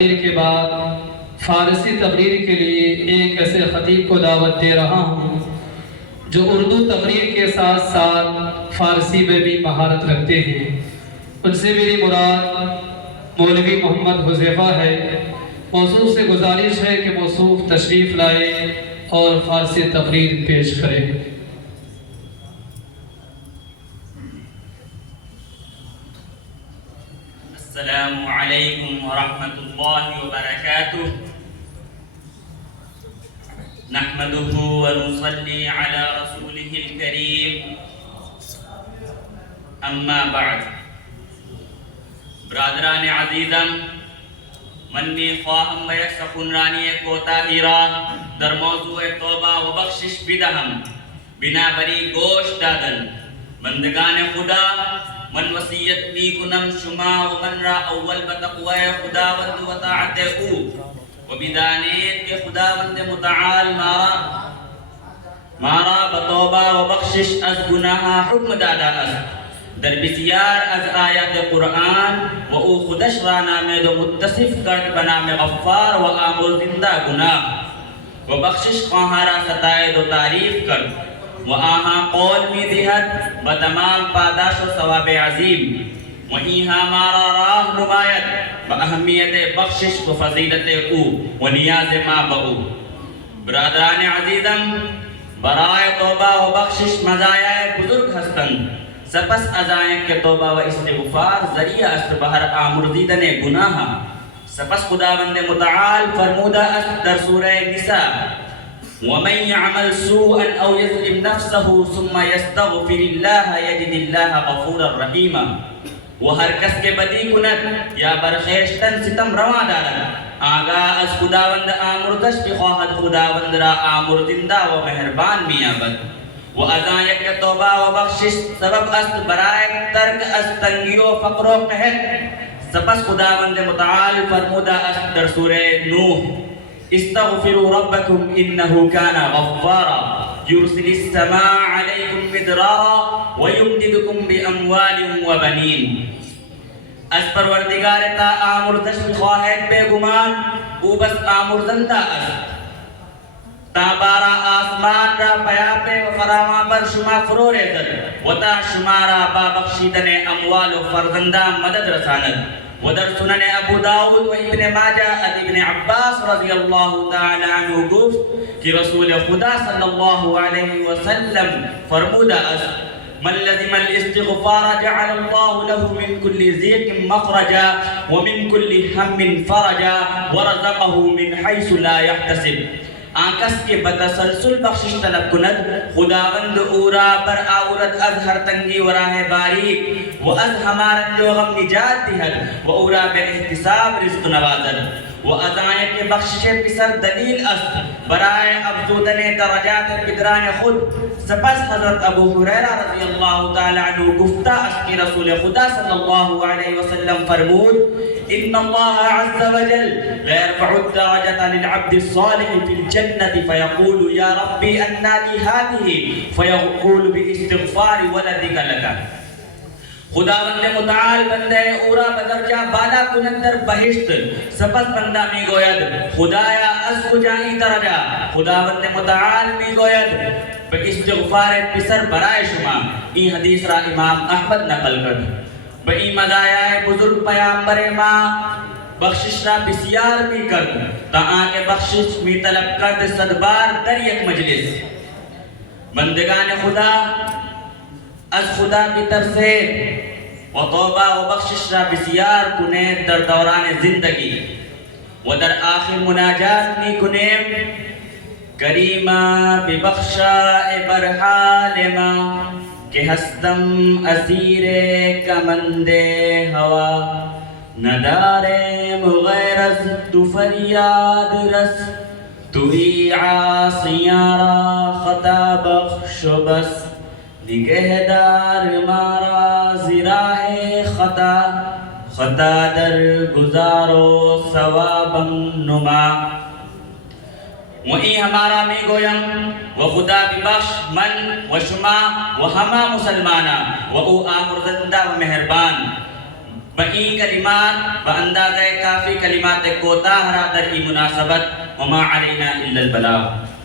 تقریر کے بعد فارسی تقریر کے لیے ایک ایسے خطیب کو دعوت دے رہا ہوں جو اردو تقریر کے ساتھ ساتھ فارسی میں بھی مہارت رکھتے ہیں۔ ان سے میری مراد مولوی محمد حذیفہ ہے۔ موصوف سے گزارش ہے کہ موصوف تشریف لائے اور فارسی تقریر پیش کرے۔ السلام علیکم ورحمۃ اللہ وبرکاتہ۔ نحمده ونصلي على رسوله الكريم، اما بعد۔ برادران عزیزم، من می خواهم و یک سخنرانی کوتاهی را در موضوع توبه و بخشش بدهم بنابری گوش دادن. بندگان خدا، من وصیت می کنم شما و من را اول بتقوی خداوند و طاعت او و بدانید که خداوند متعال مارا بتوبه و بخشش از گناه حکم داده است در بسیار از آیات قرآن و او خودش را نامید و متصف کرد به نام غفار و آمرزنده گناه و بخشش خواهان را ستاید و تعریف کرد و آنها قول می دهد به تمام پاداش و ثواب عظیم و اینها مارا راه نماید به اهمیت بخشش و فضیلت او و نیاز ما به او. برادران عزیزم، برای توبه و بخشش مزایای بزرگ هستند. سپس از آن که توبه و استغفار ذریعه است به هر آمرزیدن گناه. سپس خداوند متعال فرموده است در سوره نساء: ومن يعمل سوءا او يظلم نفسه ثم يستغفر الله يجد الله غفورا رحیما. و هر کس که بدی کند یا بر خویشتن ستم روا دارد، آگاه از خداوند آمرزش بخواهد، خداوند را آمرزنده و مهربان می‌یابد. و از آن که توبه و بخشش سبب است برای ترک از تنگی و فقر و قحط. سپس خداوند متعال فرموده است در سوره نوح: استغفروا ربكم انه كان غفارا يرسل السماء عليكم مدرارا ويمددكم باموال وبنين. از پروردگار تا آمرزش بخواهد بیگمان او بس آمرزنده است تا بارا آسمان را پیاپه و فراما بر شما فرو ریزد و تا شما را با بخشیدن اموال و فرزندان مدد رساند. و در سنن ابو داود و ابن ماجه از ابن عباس رضی اللہ تعالی عنہ گفت کہ رسول خدا صلی اللہ علیہ وسلم فرموده است: من لزم الاستغفار جعل الله له من كل ضيق مخرجا ومن كل هم فرجا ورزقه من حيث لا يحتسب. آنکس کے بتسلسل بخشش طلب کند، خداوند اورا بر آورد از ہر تنگی و راہ باریک و از ہمارن جو غم نجات دہد و اورا بے احتساب رزق نوازد. و از آئے کے بخشش پسر دلیل است برائے افزودن درجات پدران خود. سپس حضرت ابو ہریرہ رضی اللہ تعالی عنہ گفتہ است کہ رسول خدا صلی اللہ علیہ وسلم فرمود: ان اللہ عز وجل يرفع الدرجة للعبد الصالح في الجنة فيقول يا ربي أنى لي هذه فيقول باستغفار ولدك لك. خداوند متعال بندے اورا بدرجہ بالا کنندر بہشت. سپس بندہ می گوید: خدایا از کجائی درجہ. خداوند متعال می گوید: بے استغفار پسر برائے شما. این حدیث را امام احمد نقل کرد. بئی مزایای بزرگ پیامبر ما بخشش را بسیار بھی کرد تا آنکہ بخشش می طلب کرد صد بار در یک مجلس. بندگان خدا از خدا کی ترسید و توبہ و بخشش را بسیار کنید در دوران زندگی و در آخر مناجات می کنید: کریما ببخشا برحال ما کہ ہستم اسیر کمند ہوا ندارم غیر از تو فریاد رس توی عاصیاں را خطا بخش و بس نگہدار مارا زراہ خطا خطا در گزارو ثوابم نما. و این ہمارا می گویم و خدا ببخش من و شما و ہما مسلمانا و او آمرزنده و مہربان. بئی کلمات باندازہ کافی کلمات کوتاہ را در ای مناسبت وما علینا الا البلاغ.